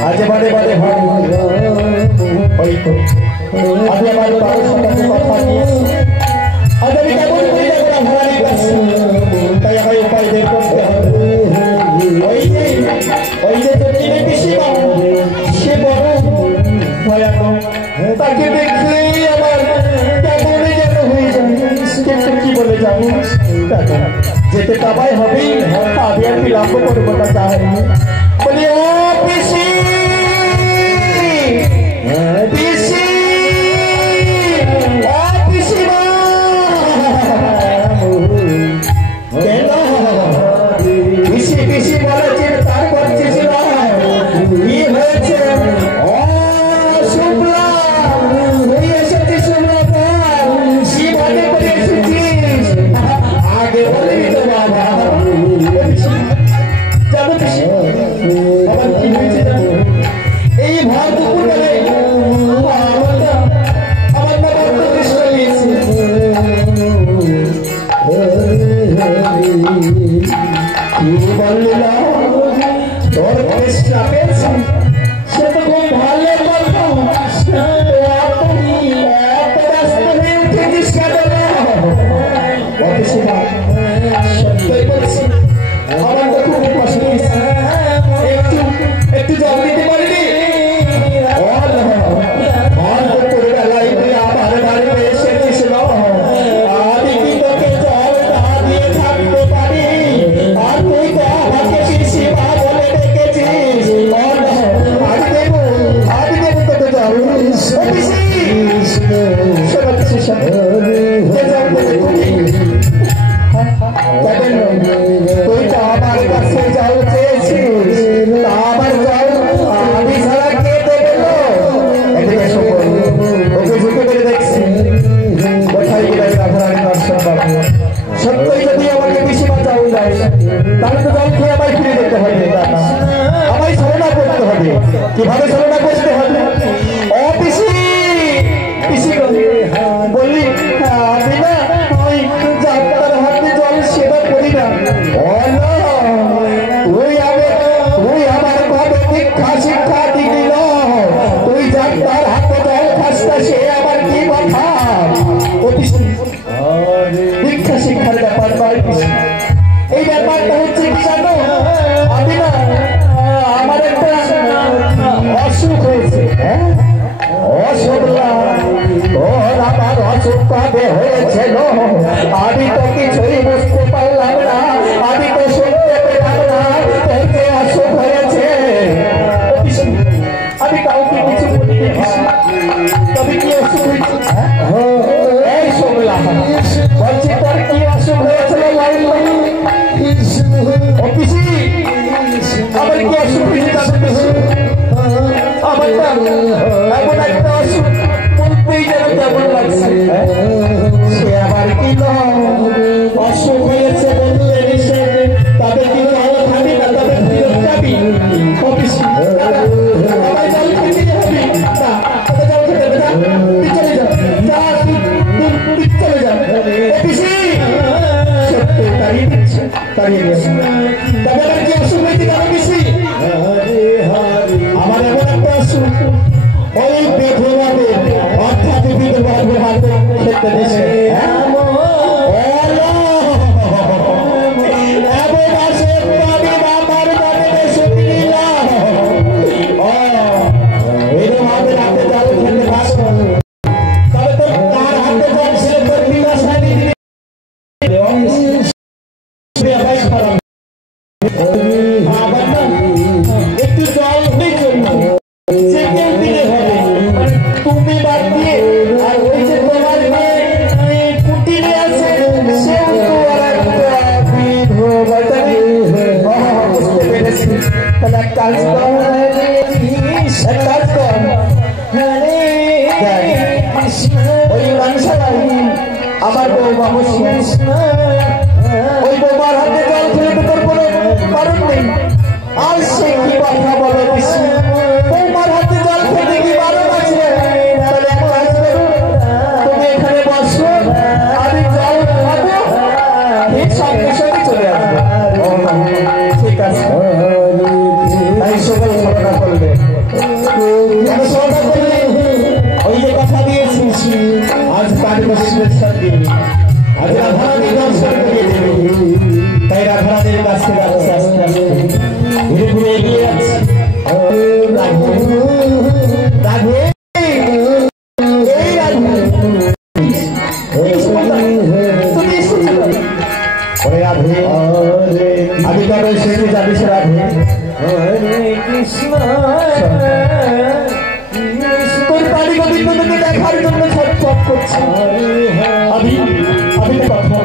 आज बारे बारे যেতে কাবাই হবে আমি আর বিলম্ব করবো না চাই বলি ও পিসি পিসি ও পিসি মা পিসি পিসি বলেছে তার করছিস না কি হয়েছে ও শুভ্রা তুই এসেছিস শুভ্রা কি মনে করে এসেছিস আগে বলে তো বাবা জানো পিসি আমার কি হয়েছে জানো এই ভর দুপুর বেলায় আমার না বড্ড কৃষ্ণ পেয়েছে কি বললি না তোর কৃষ্ণ পেয়েছে সে তো খুব ভালো বলতো এত ব্যস্ত হয়ে উঠেছিস কেন সত্যই বলছি আমার তো খুব কষ্ট হয়েছে একটু জল দিতে পারিনি তোর বেলায় তুই আমার বাড়িতে এসেছিস আমি কি তোকে জল না দিয়ে থাকতে পারি আর তুই তো আমাকে পিসি মা বলে ডেকেছিস আমি দেবো তোকে জল তুই তো আমার কাছে জল চেয়েছিস আমার জল আমি ছাড়া কে দেবে ওকে ঝুঁকে করে দেখছি কোথায় গেলে সত্যই যদি আমাকে পিসিমা জল দেয় তাহলে তো জল খেয়ে আমায় ফিরে যেতে হবে আমায় ছলনা করতে হবে কিভাবে ছলনা করতে হবে ও পিসি পিসি বললি আমি না তুই যাত্রার হাতে জল সেবা করি না তুই আমার কবে শিক্ষা দিলি না তুই যাত্রার হাতে জল খাস না সে আবার কি কথা দীক্ষা শিক্ষার ব্যাপার নয় এই ব্যাপারটা হচ্ছে কি জানো আমি না আমার একটা অসুখ হয়েছে অসুখ তোর আমার অসুখ কবে হয়েছিল আমি তো কিছুই বুঝতে পারলাম না আমি তো শুনতে পেলাম না তোর যে অসুখ হয়েছে আমি কাউকে কিছু বলিনি তবে কি অসুখ হয়েছে এই শুনলা বলছি তোর কি অসুখ হয়েছিল ও পিসি আমার কি অসুখ হয়েছে আমার এমন একটা অসুখ বলতেই যেন কেমন লাগছে সে আবার কি অসুখ হয়েছে বলতে তবে কি ভালো খাবি না তবে ফিরত যাবি অফিসে আমার জল খেতে যাবি না তবে জল খেতে হবে না তুই চলে যা তুই চলে যা অফিসে সত্যি তাড়িয়ে দিচ্ছে তাড়িয়ে দিচ্ছে তবে আমার কি অসুখ হয়েছে জানো পিসি আমার এমন একটা অসুখ ওই বেধবাদের অর্থাৎ বিধবাদের হাতে খেতে দিচ্ছে একটু জল সেকেন্ড দিনে হবে তুমি বাদ দিয়ে আর ওই যে তোমার ওই বোমার হাতে জল ফেলে তো তোর কোনো কারণ নেই। আর সে কি কথা বলো কৃষ্ণ, বোমার হাতে জল ফেলে কি কারণ আছে? তাহলে এক কাজ করো, তুমি এখানে বসো, আমি জল খাবো, ঠিক সঙ্গে সঙ্গে চলে আসবো। ঠিক আছে, তাই সবাই ঘটনা করবে। ওই যে কথা দিয়েছিস আজ তারকেশ্বরের সাথে আজ রাধারানীর দর্শন করিয়ে দেবে, তাই রাধারানীর কাছে যাচ্ছে আস্তে আস্তে ধীরে ধীরে এগিয়ে যাচ্ছে। আমি কেন সেটি জানিস রাধে? কৃষ্ণ তোর পানি গোবিন্দ তোকে দেখার জন্য ছটফট করছে। আমি কথা